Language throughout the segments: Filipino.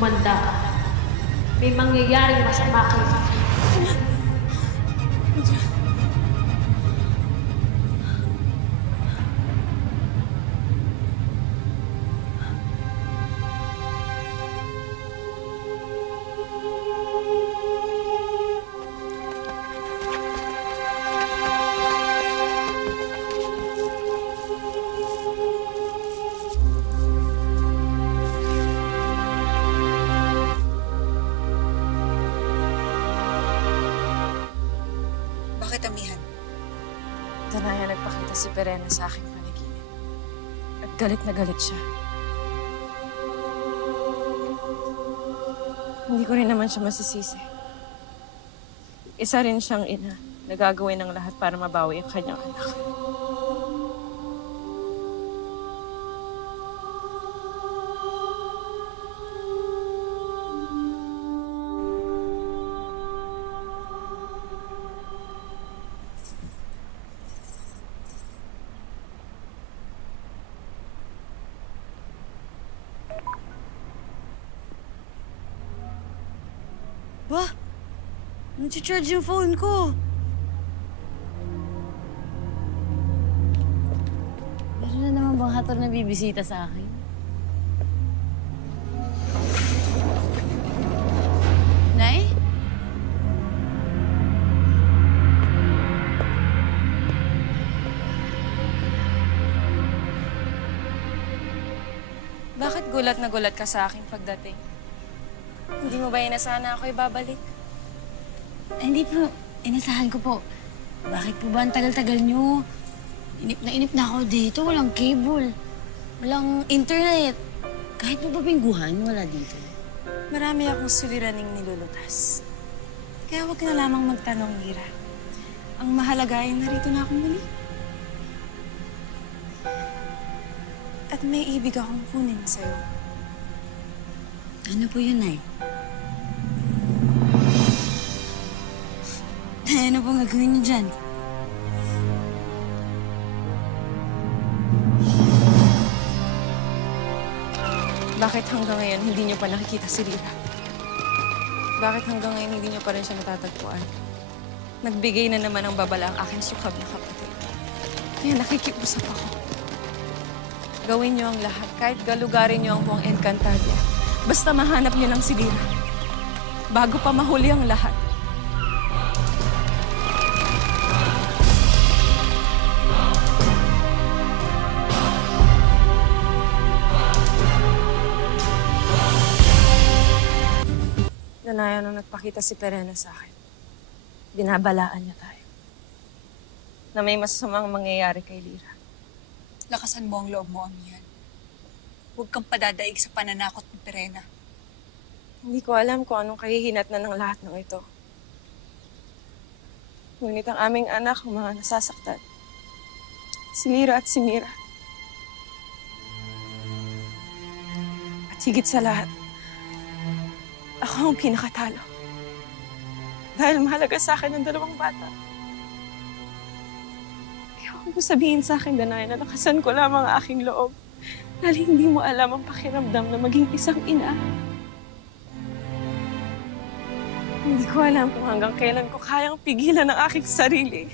humanda ka. May mangyayaring masama kayo. Bakit, amihan? Danaya, nagpakita si Perena sa aking panaginip. At galit na galit siya. Hindi ko rin naman siya masisisi. Isa rin siyang ina na gagawin ng lahat para mabawi ang kanyang anak. Ba? Nag-charge yung phone ko. Meron na naman bang hator na bibisita sa akin? Nay? Bakit gulat na gulat ka sa aking pagdating? Hindi mo ba inasahan na ako'y babalik? Ay, hindi po. Inasahan ko po. Bakit po ba ang tagal-tagal nyo? Inip na ako dito. Walang cable. Walang internet. Kahit mapapingguhan, wala dito. Marami akong suliraning nilulutas. Kaya huwag ka na lamang magtanong, Lira. Ang mahalaga ay narito na akong muli. At may ibig akong kunin sa'yo. Ano po yun, Nay? Nay, ano po gagawin niyo dyan? Bakit hanggang ngayon hindi niyo pa nakikita si Lira? Bakit hanggang ngayon hindi niyo pa rin siya natatagpuan? Nagbigay na naman ng babala ang aking sukab na kapatid. Kaya nakikiusap ako. Gawin niyo ang lahat, kahit galugarin niyo ang buong Encantadia. Basta mahanap niyo lang si Lira. Bago pa mahuli ang lahat. Danaya, nung nagpakita si Perena sa akin, binabalaan niya tayo. Na may masasamang mangyayari kay Lira. Lakasan mo ang loob mo, amihan. Huwag kang padadaig sa pananakot ni Perena. Hindi ko alam kung anong kahihinatnan ng lahat ng ito. Ngunit ang aming anak ang mga nasasaktan. Si Lira at si Mira. At higit sa lahat, ako ang pinakatalo. Dahil mahalaga sa akin ang dalawang bata. Kaya huwag mo sabihin sa akin, Danaya, na lakasan ko lamang ang aking loob. Dahil hindi mo alam ang pakiramdam na maging isang ina. Hindi ko alam kung hanggang kailan ko kayang pigilan ang aking sarili.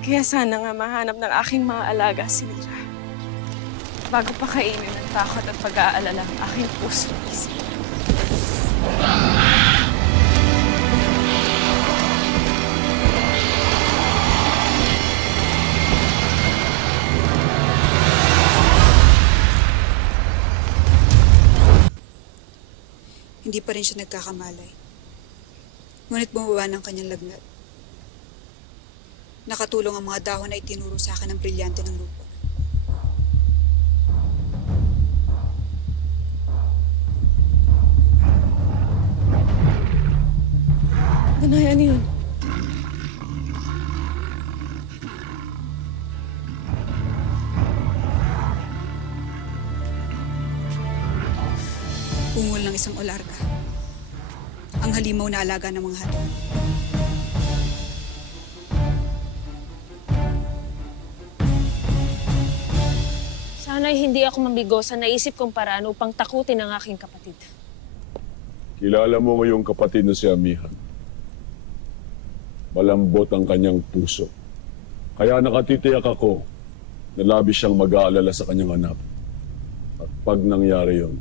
Kaya sana nga mahanap ng aking mga alaga si Lira. Bago pa kainin ng takot at pag-aalala ang aking puso at isip. Hindi pa rin siya nagkakamalay. Ngunit bumaba ng kanyang lagnat. Nakatulong ang mga dahon na itinuro sa akin ng brilyante ng lupa. Danaya, ano yun? Ungol ng isang olarga. Ang halimaw na alaga ng mga halo. Saan Sana'y hindi ako mabigo sa naisip kong paraan upang takutin ang aking kapatid. Kilala mo ngayong kapatid na si Amihan. Malambot ang kanyang puso. Kaya nakatitiyak ako na labis siyang mag-aalala sa kanyang anak. At pag nangyari yon,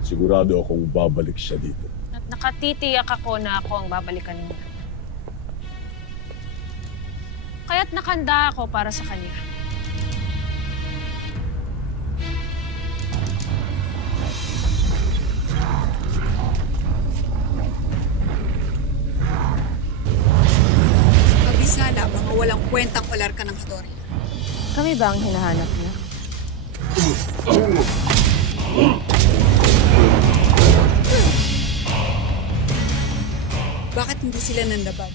sigurado akong babalik siya dito. At nakatitiyak ako na ako ang babalikan niya. Kaya't nakanda ako para sa kanya. Kabisala, mga walang kwentang palarka ng Hattori. Kami ba ang hinahanap niya? Bakit hindi sila nanlaban?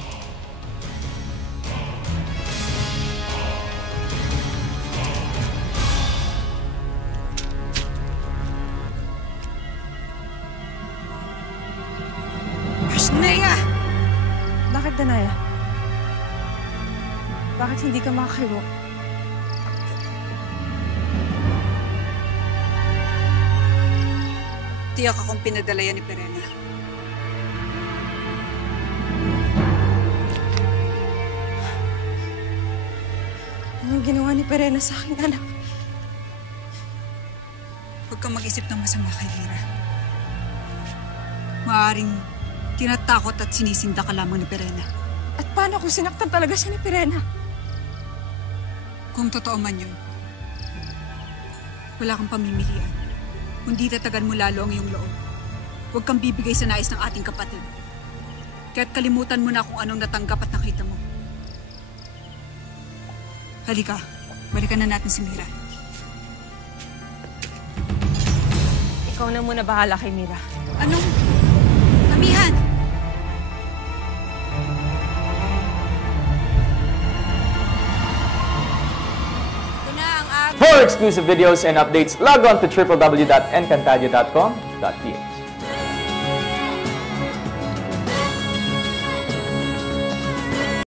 Ashnea! Bakit, Danaya? Bakit hindi ka makakayo? Tiyak akong pinadala yan ni Perena. Anong ginawa ni Perena sa aking anak? Huwag kang mag-isip ng masama kay Lira. Maaaring tinatakot at sinisinda ka lamang ni Perena. At paano kung sinaktan talaga siya ni Perena? Kung totoo man yun, wala kang pamimilian. Kundi tatagan mo lalo ang iyong loob. Huwag kang bibigay sa nais ng ating kapatid. Kaya't kalimutan mo na kung anong natanggap at nakita mo. Halika, balikan na natin si Mira. Ikaw na muna bahala kay Mira. Anong? Amihan! For exclusive videos and updates, log on to www.encantadia.com.ph.